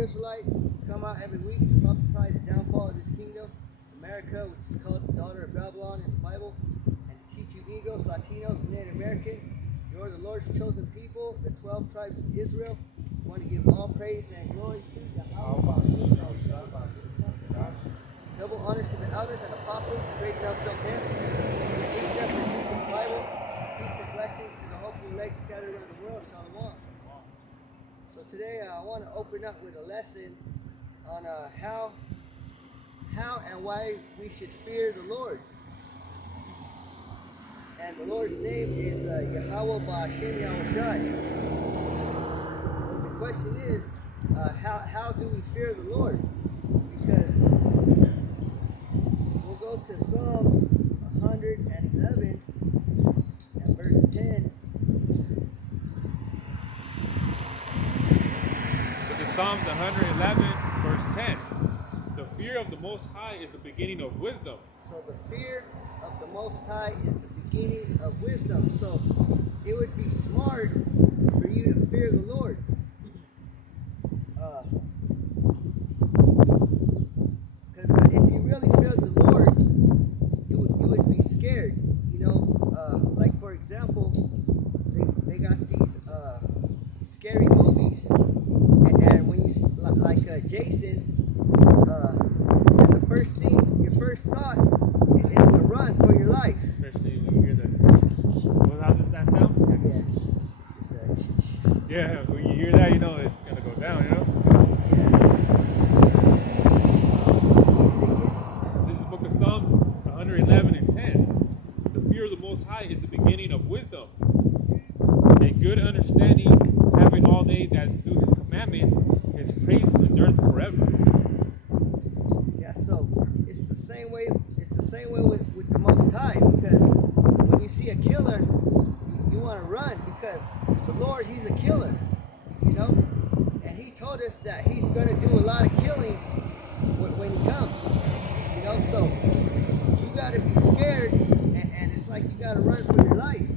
Israelites come out every week to prophesy the downfall of this kingdom, America, which is called the daughter of Babylon in the Bible, and to teach you Negroes, Latinos, and Native Americans. You're the Lord's chosen people, the 12 tribes of Israel. We want to give all praise and glory to Yahweh. Double honors to the elders and apostles and great millstone camps. Teach us the truth of the Bible. Peace and blessings to the hopeful elect scattered around the world. Shalom. So today I want to open up with a lesson on how and why we should fear the Lord. And the Lord's name is Yahweh Ba'Shem Yahushai. But the question is, how do we fear the Lord? Because we'll go to Psalms 111 and verse 10. This is Psalms 111, verse 10. The fear of the Most High is the beginning of wisdom. So the fear of the Most High is the beginning of wisdom. So it would be smart for you to fear the Lord. Because if you really feared the Lord, you would be scared. You know, like for example, they got these scary movies, and when you like Jason, and the first thing, your first thought is to run for your life. Especially when you hear that. Well, how's that sound? Yeah. Yeah, when you hear that, you know it's gonna go down, you know? This is the book of Psalms 111 and 10. The fear of the Most High is the beginning of wisdom. A good understanding, having all they that do his commandments, his praise endureth forever. Yeah, so it's the same way. It's the same way with the Most High, because when you see a killer, you want to run, because the Lord, he's a killer, you know, and he told us that he's going to do a lot of killing when he comes, you know. So you got to be scared, and it's like you got to run for your life.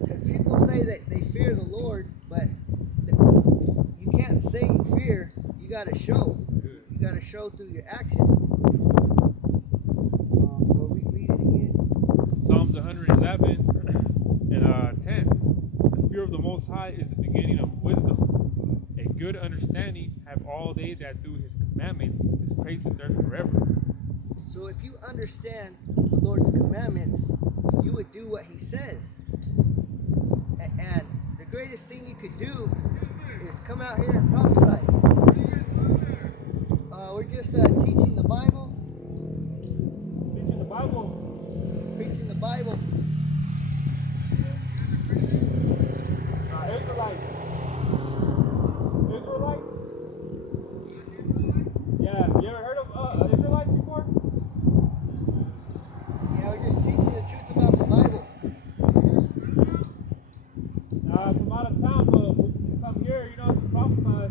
Because people say that they fear the Lord, but you can't say you fear. You got to show. You got to show through your actions. So read it again. Psalms 111 and 10. The fear of the Most High is the beginning of wisdom. A good understanding have all they that do his commandments, his praise endureth forever. So if you understand the Lord's commandments, you would do what he says. And the greatest thing you could do is come out here and prophesy. We're just teaching the Bible. Preaching the Bible. Preaching the Bible. Israelites. Israelites? Yeah, you ever heard of Israelites before? Yeah, we're just teaching the truth about the Bible. From out of town, but we can come here, you know, to prophesy.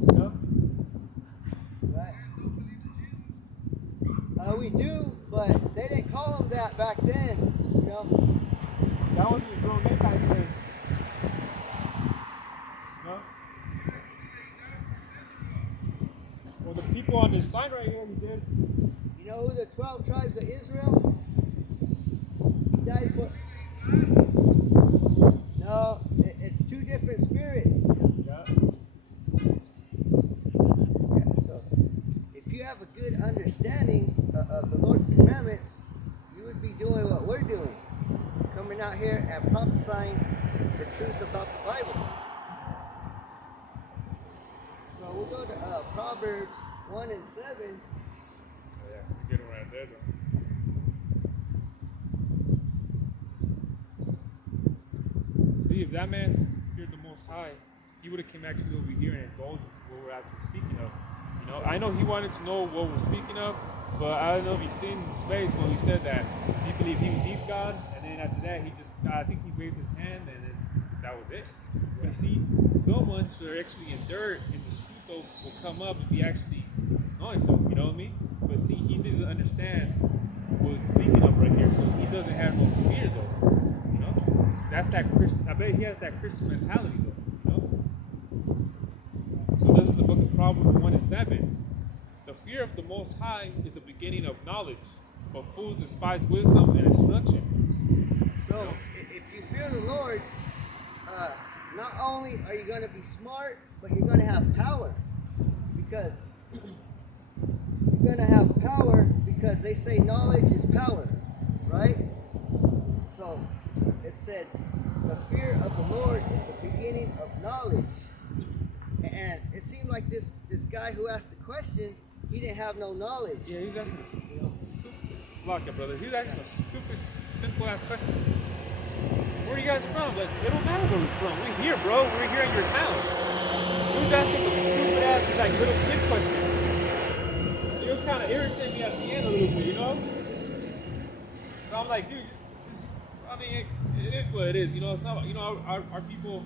You know? Right. We do, but they didn't call him that back then, you know. That was the grown name back then. No? Well, the people on this sign right here, he did. You know who the 12 tribes of Israel? He died for... No, it's two different spirits. Yeah. Yeah, so if you have a good understanding of the Lord's commandments, you would be doing what we're doing. Coming out here and prophesying the truth about the Bible. So we'll go to Proverbs 1 and 7. Oh, yeah, it's a good one right there, though. See, if that man feared the Most High, he would have came actually over here and indulged into what we're actually speaking of. You know, I know he wanted to know what we're speaking of, but I don't know if he's seen the space when we said that he believed he received God, and then after that, he just, I think he waved his hand, and then that was it. But you see, someone should actually endure in the truth though will come up if he actually knowing him, you know what I mean? But see, he doesn't understand what he's speaking of right here, so he doesn't have no fear though, you know? That's that Christian. I bet he has that Christian mentality, though. You know. So this is the book of Proverbs 1:7. The fear of the Most High is the beginning of knowledge, but fools despise wisdom and instruction. So if you fear the Lord, not only are you going to be smart, but you're going to have power. Because you're going to have power because they say knowledge is power, right? So it said the fear of the Lord is the beginning of knowledge. And it seemed like this guy who asked the question, he didn't have no knowledge. Yeah, he's asking some stupid, slock it, brother. He's asking some stupid, simple ass question. Where are you guys from? Like, it don't matter where we're from. We're here, bro. We're here in your town. He was asking some stupid ass, like, little kid questions. It was kind of irritating me at the end a little bit, you know? So I'm like, dude, I mean, it is what it is, you know? Some, you know, our people,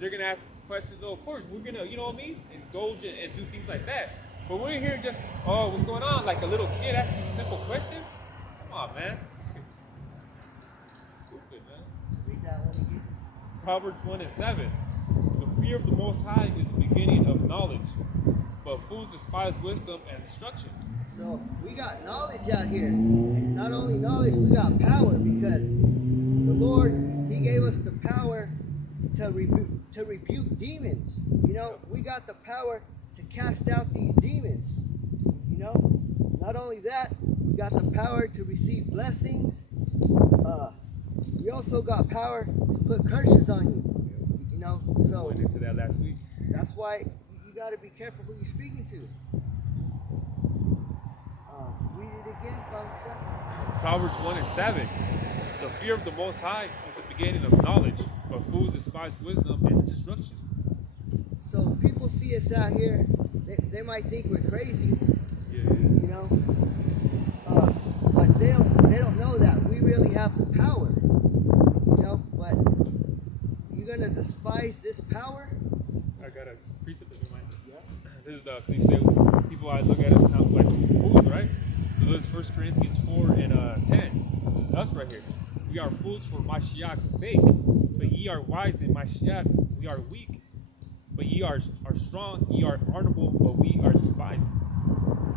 they're going to ask questions. Oh, of course, we're going to, you know what I mean? Indulge and do things like that. But we're here just, oh, what's going on? Like a little kid asking simple questions? Come on, man. Stupid, man. Read that one again. Proverbs 1:7. The fear of the Most High is the beginning of knowledge, but fools despise wisdom and instruction. So we got knowledge out here. And not only knowledge, we got power because the Lord, He gave us the power to rebuke demons. You know, we got the power to cast out these demons. You know, not only that, we got the power to receive blessings. We also got power to put curses on you. You know, so Went into that last week. that's why you got to be careful who you're speaking to. Read it again, Bangsa. Proverbs 1:7. The fear of the Most High is the beginning of knowledge, but fools despise wisdom and instruction. So people see us out here, they might think we're crazy, Yeah. you know, but they don't know that we really have the power, you know. But you're gonna despise this power. I got a precept in mind. Yeah. This is the cliche. People I look at as kind of like fools, right? So this is 1 Corinthians 4:10. This is us right here. We are fools for Mashiach's sake, but ye are wise in Mashiach. We are weak, but ye are strong. Ye are honorable, but we are despised.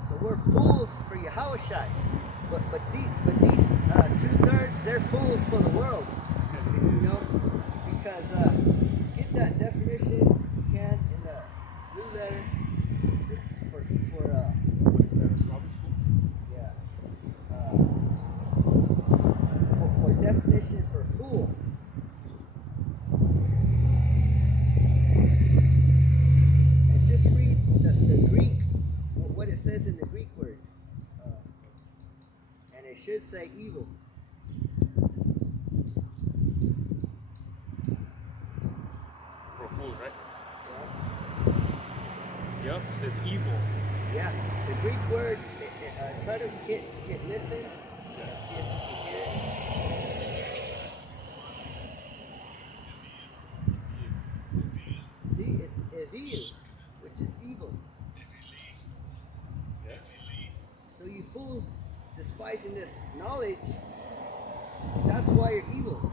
So we're fools for Yahushai, but these 2/3 they're fools for the world, you know, because get that definition you can in the blue letter for 27 Robert's fool. yeah for definition for fool. And just read the Greek, what it says in the Greek word, and it should say evil. For fools, right? Yep, it says evil. Yeah, the Greek word, try to hit listen and see if you can hear it. See, it's evil, which is evil. Yeah. So you fools despising this knowledge, that's why you're evil.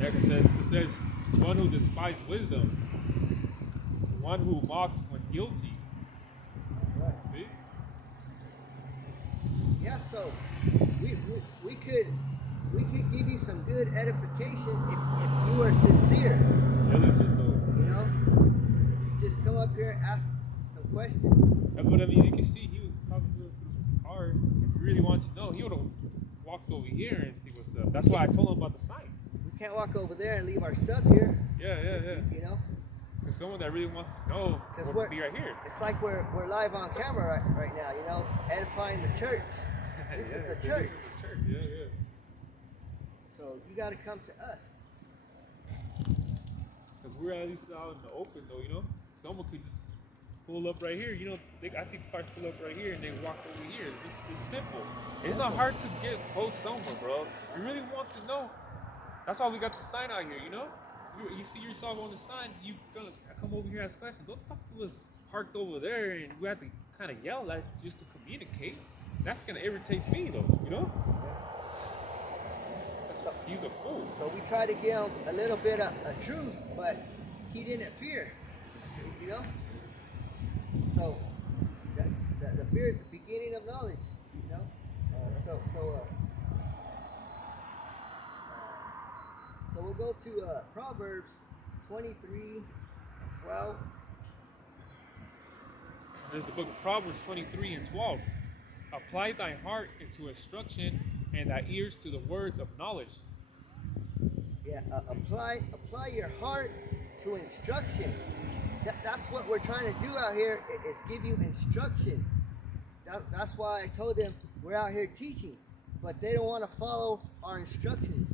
Yeah, it says one who despises wisdom, one who mocks when guilty. Right. See? Yeah, so we could give you some good edification if you were sincere. Diligent though. You know, if you just come up here and ask some questions. Yeah, but I mean, you can see he was talking to us through his car. If you really want to know, he would have walked over here and see what's up. That's why I told him about the sign. We can't walk over there and leave our stuff here. Yeah. You know, Because someone that really wants to know would be right here. it's like we're live on camera right now. You know, edifying the church. This is the church. This is the church. Yeah. So you got to come to us. Because we're at least out in the open, though, you know? Someone could just pull up right here. You know, I see cars pull up right here and they walk over here. It's simple. It's not hard to get close somewhere, bro. You really want to know. That's why we got the sign out here, you know? You see yourself on the sign, you gonna come over here and ask questions. Don't talk to us parked over there and we have to kind of yell at just to communicate. That's gonna irritate me, though, you know? Yeah. That's he's a fool. So we try to give him a little bit of truth, but he didn't fear. You know. So the fear is the beginning of knowledge. You know. So we'll go to Proverbs 23:12. There's the book of Proverbs 23:12. Apply thy heart into instruction and thy ears to the words of knowledge. Yeah, apply your heart to instruction. That's what we're trying to do out here, is give you instruction. That's why I told them we're out here teaching, but they don't want to follow our instructions.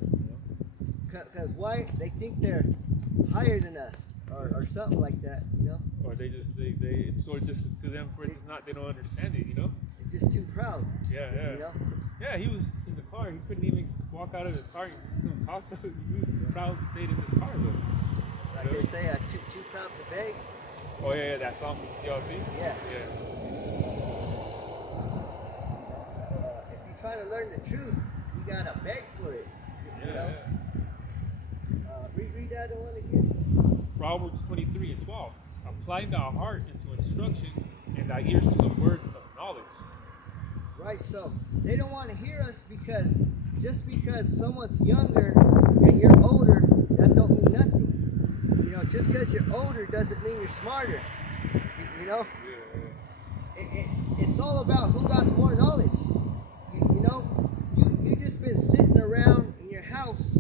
Because why? They think they're higher than us or something like that, you know? Or they so just to them, for it's not, they don't understand it, you know? It's just too proud. Yeah. You know? Yeah, he was in the car. He couldn't even walk out of his car. He just couldn't talk to us. He was too proud to stay in his car, though. Like they say, too proud to beg. Oh, yeah, that song from TLC? Yeah. Yeah. If you're trying to learn the truth, you gotta beg for it. You know? Read that one again. Proverbs 23:12. Apply thy heart into instruction and thy ears to the words of knowledge. Right, so they don't want to hear us because just because someone's younger and you're older, that don't mean nothing. You know, just because you're older doesn't mean you're smarter. You know? It's all about who got more knowledge. You know, you just been sitting around in your house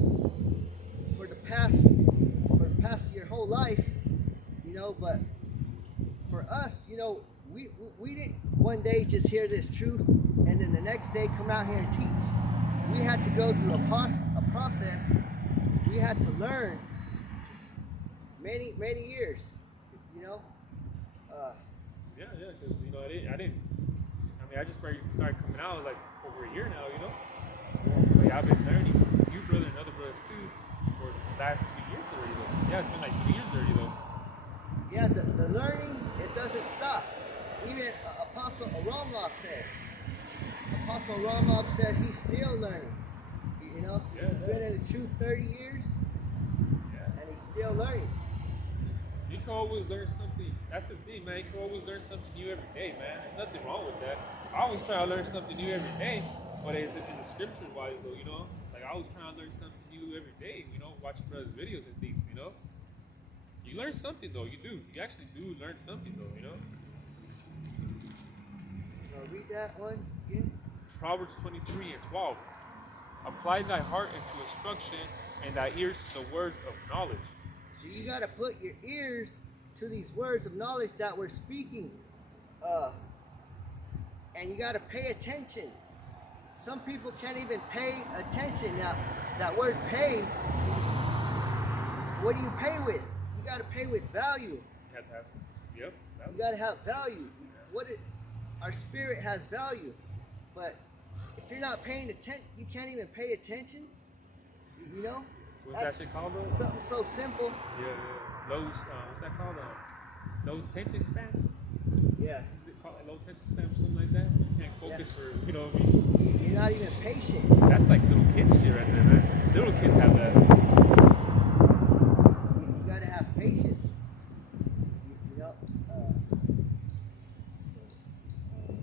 for the past your whole life, you know, but for us, you know, we didn't one day just hear this truth and then the next day come out here and teach. We had to go through a process. We had to learn many years, you know. Because you know, I just started coming out like over a year now, you know. Like I've been learning from you, brother, and other brothers too, for the last 2 years already, though. Yeah, it's been like 3 years already, though. Yeah, the learning, it doesn't stop. Even Apostle Avenal said he's still learning. You know, he's been in the truth 30 years, and he's still learning. You can always learn something. That's the thing, man. You can always learn something new every day, man. There's nothing wrong with that. I always try to learn something new every day, but it's in the scripture wise, though, you know. Like I was trying to learn something new every day, you know, watching brothers' videos and things, you know. You learn something, though. You do. You actually do learn something, though, you know. So read that one again. Proverbs 23:12. Apply thy heart into instruction and thy ears to the words of knowledge. So you got to put your ears to these words of knowledge that we're speaking. And you got to pay attention. Some people can't even pay attention. Now, that word pay, what do you pay with? You got to pay with value. You have to have some, yep. You got to have value. Our spirit has value. But if you're not paying attention, you can't even pay attention. You know? What's that shit called, though? Something so simple. Yeah. What's that called? Low attention span? Yeah. They call it low attention span or something like that? You can't focus for, you know what I mean? You're not even patient. That's like little kid shit right there, man. Little kids have that. You got to have patience. You know?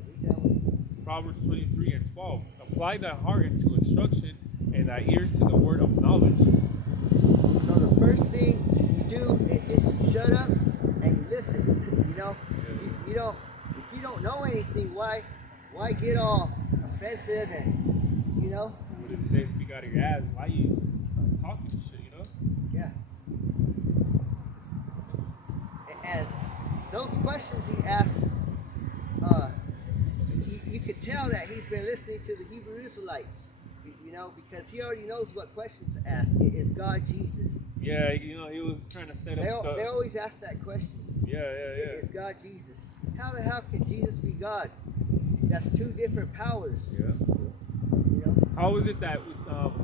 Read that one. Proverbs 23:12. Apply thy heart into instruction and thy ears to the word of knowledge. So the first thing you do is you shut up and you listen. You know, you don't. If you don't know anything, why get all offensive and you know? What did it say? Speak out of your ass. Why you talking and shit? You know? Yeah. And those questions he asked, you could tell that he's been listening to the Hebrew Israelites. You know, because he already knows what questions to ask. Is God Jesus? Yeah, you know, he was trying to set up. They always ask that question. Yeah. Is God Jesus? How the hell can Jesus be God? That's two different powers. Yeah. You know? How is it that with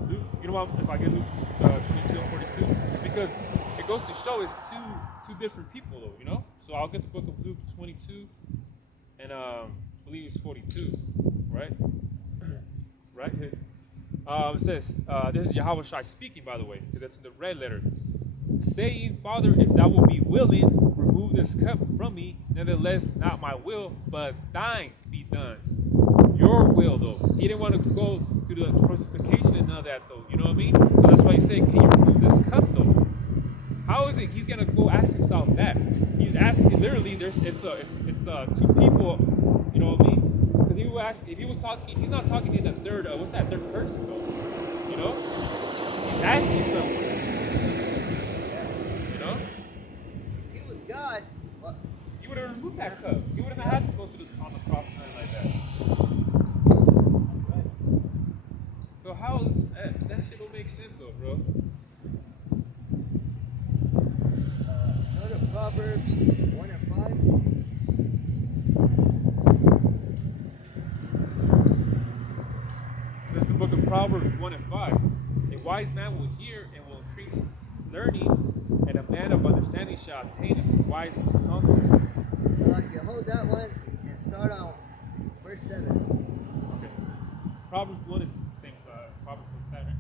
Luke, you know what, if I get Luke 22 and 42? Because it goes to show it's two different people, though, you know? So I'll get the book of Luke 22 and I believe it's 42, right? Right? It says, this is Yahweh Shai speaking, by the way, because that's in the red letter. Saying, Father, if thou wilt be willing, remove this cup from me. Nevertheless, not my will, but thine be done. Your will, though. He didn't want to go through the crucifixion and none of that, though. You know what I mean? So that's why he's saying, can you remove this cup, though? How is it he's gonna go ask himself that? He's asking literally. It's two people. You know what I mean? Because he will ask if he was talking. He's not talking in the third. What's that third person though? You know? He's asking someone. You know? If he was God, well, He would have removed that cup. He wouldn't have had to go through on the cross and nothing like that. that's right. So how is that shit don't make sense though, bro? Go to Proverbs 1 and 5. There's the book of Proverbs 1 and 5. A wise man will hear and will increase learning, and a man of understanding shall attain unto wise counsels. So like you hold that one and start on verse 7. Okay. Proverbs 1 is same. Proverbs 1 7.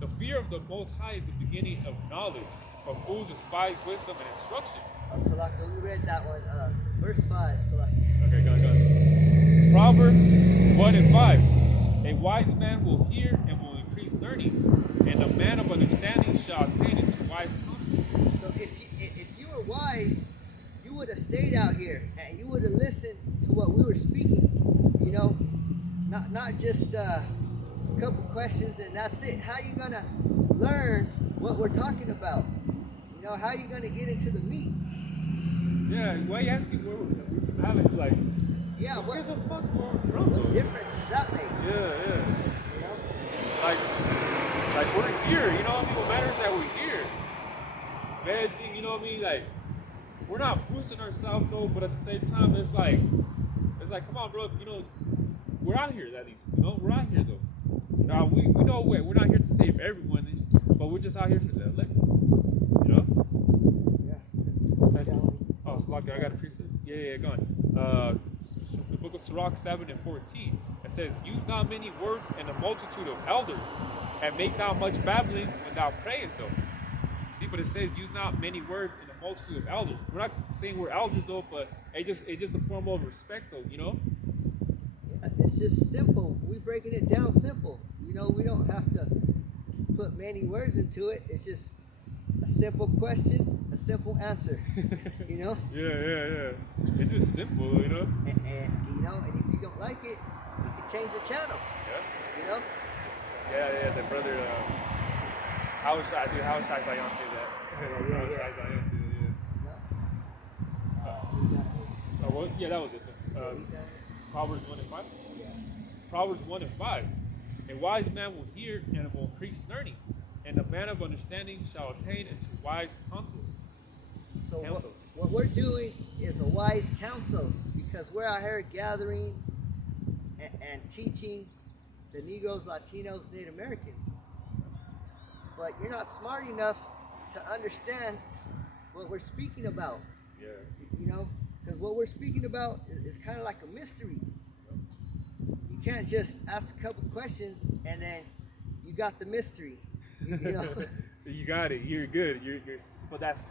The fear of the Most High is the beginning of knowledge, but fools despise wisdom and instruction. So like we read that one, verse 5. So like, Okay, go. Proverbs 1 and 5. A wise man will hear and will increase learning, and a man of understanding shall attain into wise counsel. so if you were wise, you would have stayed out here and you would have listened to what we were speaking. You know, not just a couple questions and that's it. How you gonna learn what we're talking about? You know, how you gonna get into the meat? Yeah, why you asking where we're from? Alex, like, Yeah, who what gives a fuck where we're from, what though? difference does that make? Yeah. You know? Like we're here, you know what I mean? What matters is that we're here. Bad thing, you know what I mean? Like, we're not boosting ourselves though, but at the same time, it's like, come on, bro, you know, we're out here at least, you know, we're out here though. Now we know we're not here to save everyone, but we're just out here for the elect, you know. Yeah. Oh, it's like I got a precept. Yeah, go on. The book of Sirach 7 and 14. It says, use not many words in a multitude of elders, and make not much babbling when thou prayest though. See, but it says use not many words in a multitude of elders. We're not saying we're elders though, but it's just a form of respect though, you know? Yeah, it's just simple. We breaking it down simple. You know, we don't have to put many words into it. It's just a simple question, a simple answer. You know? Yeah. It's just simple, you know? And you know, and if you don't like it, you can change the channel. Yeah. You know? Yeah, the brother, how should I say that? Yeah. How should I say that? No. Oh, well, yeah, that was it. Proverbs 1 and 5? Yeah. Proverbs 1 and 5. A wise man will hear and will increase learning, and a man of understanding shall attain into wise counsels. So what we're doing is a wise counsel because we're out here gathering and teaching the Negroes, Latinos, Native Americans. But you're not smart enough to understand what we're speaking about. Yeah. You know, because what we're speaking about is kind of like a mystery. You can't just ask a couple questions and then you got the mystery. You know. You got it. You're good. You're but that's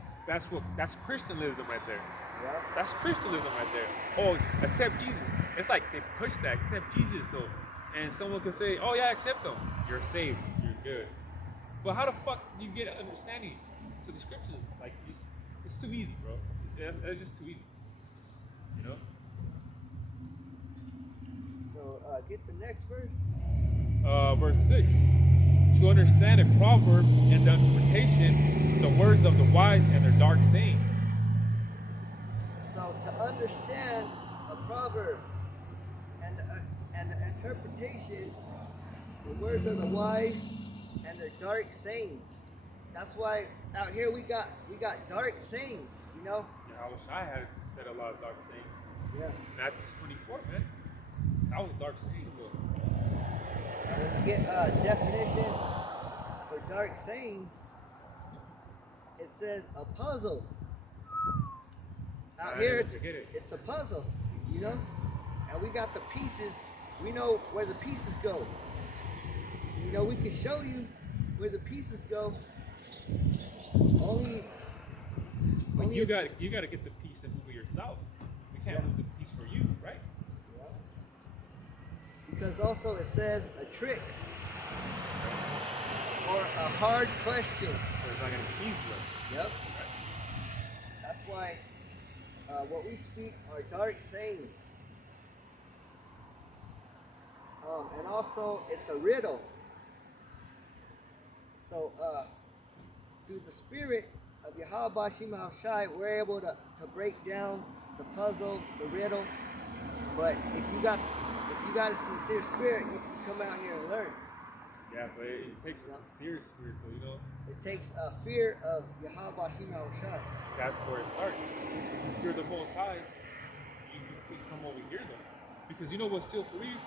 Christianism right there. Yeah. That's Christianism right there. Oh, accept Jesus. It's like they push that. Accept Jesus though. And someone could say, oh yeah, accept him. You're saved. You're good. But how the fuck do you get an understanding to the scriptures? Like, it's too easy, bro. It's just too easy. You know? So get the next verse. Verse 6. To understand a proverb and the interpretation, the words of the wise and their dark sayings. So to understand a proverb and the interpretation, the words of the wise and their dark sayings. That's why out here we got dark sayings, you know? Yeah, I wish I had said a lot of dark sayings. Yeah. Matthew 24, man. That was dark saying, though. And when you get a definition for dark sayings, it says a puzzle. Out here it's a puzzle, you know? And we got the pieces, we know where the pieces go. we can show you where the pieces go. Only You got to get the piece and move it yourself. We can't move the piece for you, right? Yeah. Because also it says a trick or a hard question. So it's not going to be easy. Yep. That's why what we speak are dark sayings. And also it's a riddle. So through the spirit of Yahweh Shema Shai, we're able to break down the puzzle, the riddle. But if you got a sincere spirit, you can come out here and learn. Yeah, but it takes a sincere spirit, though, you know? It takes a fear of Yahweh Shema Shai. That's where it starts. If you're the Most High, you can come over here, though. Because you know what's sealed for you?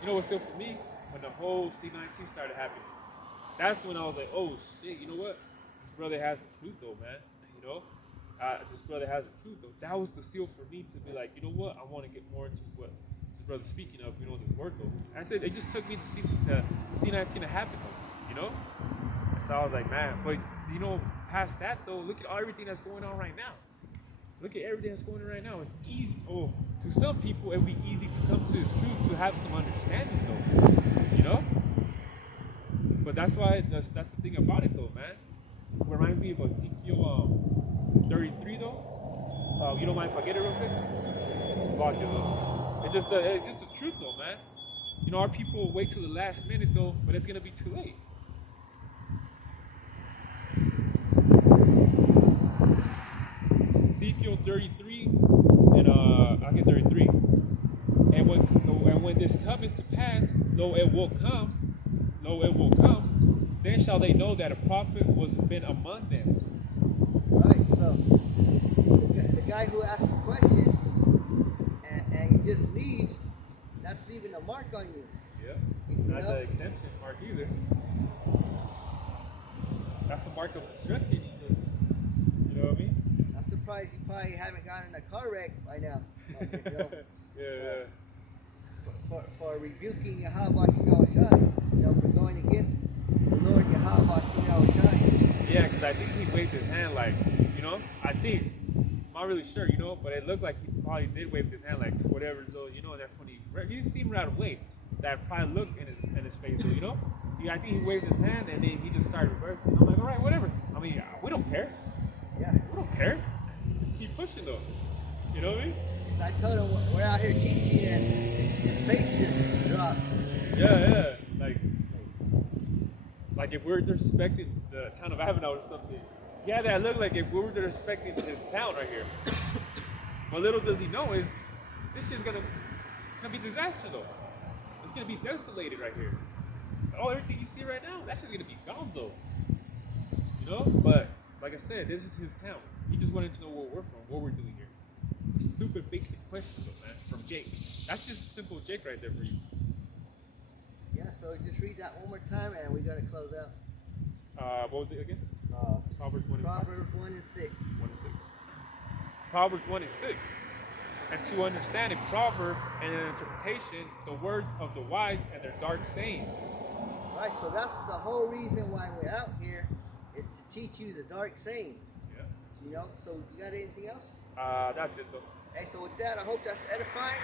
You know what's sealed for me? When the whole C19 started happening. That's when I was like, oh, shit, you know what? This brother has the truth, though, man. You know? This brother has the truth, though. That was the seal for me to be like, you know what? I want to get more into what this brother's speaking of, you know, the word, though. And I said, it just took me to see the C19 to happen, though, you know? And so I was like, man, but, you know, past that, though, look at everything that's going on right now. Look at everything that's going on right now. It's easy. Oh, to some people, it would be easy to come to this truth, to have some understanding, though, you know? But that's why, that's the thing about it, though, man. It reminds me of Ezekiel 33, though. You don't mind if I get it real quick? It's locked, though. It's just the truth, though, man. You know, our people wait till the last minute, though, but it's going to be too late. Ezekiel 33, and I'll get 33. And when this cometh to pass, though it will come, then shall they know that a prophet was been among them. Right, so the guy who asked the question and you just leave, that's leaving a mark on you. Yeah, not the exemption mark either. That's a mark of destruction. You know what I mean? I'm surprised you probably haven't gotten in a car wreck by now. Yeah. For rebuking Yahweh Shema Shai, for going against the Lord Yahweh Shema Shai. Yeah, because I think he waved his hand like, you know, I'm not really sure, you know, but it looked like he probably did wave his hand like whatever, so, you know, that's when you see him right away. That probably looked in his face, so, you know. I think he waved his hand and then he just started reversing. I'm like, all right, whatever. I mean, we don't care. Yeah. We don't care. Just keep pushing, though. You know what I mean? I told him we're out here teaching and his face just dropped. Yeah. Like if we're disrespecting the town of Avenal or something. Yeah, that looked like if we were disrespecting his town right here. But little does he know is this shit's gonna be disaster, though. It's gonna be desolated right here. Everything you see right now, that's just gonna be gonzo. You know? But like I said, this is his town. He just wanted to know where we're from, what we're doing here. Stupid basic questions, though, man, from Jake. That's just a simple Jake right there for you. Yeah, so just read that one more time and we're going to close out. What was it again? Proverbs 1 and 1 and 6. 1 and 6. Proverbs 1 and 6. And to understand a proverb and an interpretation, the words of the wise and their dark sayings. Right, so that's the whole reason why we're out here, is to teach you the dark sayings. Yeah. You know, so you got anything else? That's it, though. Hey, so with that, I hope that's edifying.